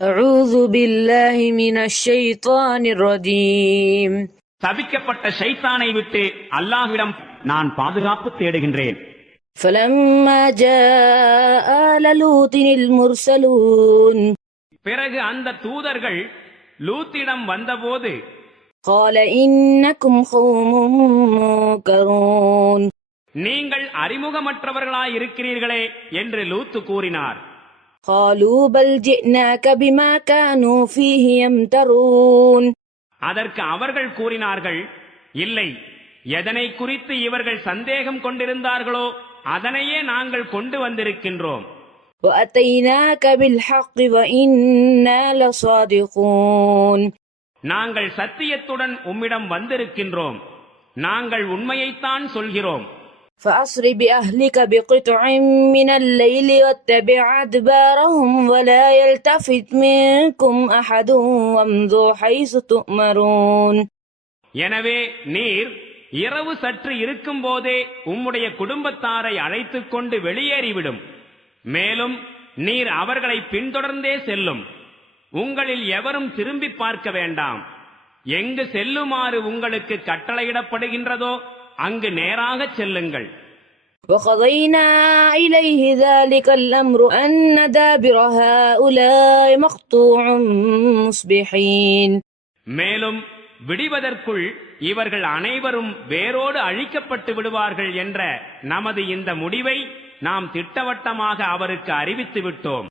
أعوذ بالله من الشيطان الرجيم சபிக்கப்பட்ட ஷைத்தானை விட்டு அல்லாஹ்விடம் நான் பாதுகாப்பு தேடுகின்றேன். فلما جاء آل لوط المرسلون பிறகு அந்த தூதர்கள் லூத்திடம் வந்தபோது قال إنكم قوم منكرون நீங்கள் அறிமுகமற்றவர்களாய் இருக்கிறீர்களே என்று லூத்து கூறினார். قالوا بل جئناك بما كانوا فيه يمترون அதற்கு அவர்கள் கூறினார்கள், இல்லை, எதனை குறித்து இவர்கள் சந்தேகம் கொண்டிருந்தார்களோ அதனையே நாங்கள் கொண்டு வந்திருக்கின்றோம். وأتيناك بالحق وإنا لصادقون நாங்கள் சத்தியத்துடன் உம்மிடம் வந்திருக்கின்றோம், நாங்கள் உண்மையைத்தான் சொல்கிறோம். فأسر بأهلك بقطع من الليل واتبع أدبارهم ولا يلتفت منكم أحد وامضوا حيث تؤمرون எனவே நீர் இரவு சற்று இருக்கும் போதே உம்முடைய குடும்பத்தாரை அழைத்துக் கொண்டு வெளியேறிவிடும். மேலும் நீர் அவர்களை பின்தொடர்ந்தே செல்லும். உங்களில் எவரும் திரும்பி பார்க்க வேண்டாம். எங்கு செல்லுமாறு உங்களுக்கு கட்டளையிடப்படுகின்றதோ அங்கு நேராக செல்லுங்கள். وقضينا إليه ذلك الأمر أن دابر هؤلاء مقطوع مصبحين மேலும் விடிவதற்குள் இவர்கள் அனைவரும் வேரோடு அழிக்கப்பட்டு விடுவார்கள் என்ற நமது இந்த முடிவை நாம் திட்டவட்டமாக அவருக்கு அறிவித்து விட்டோம்.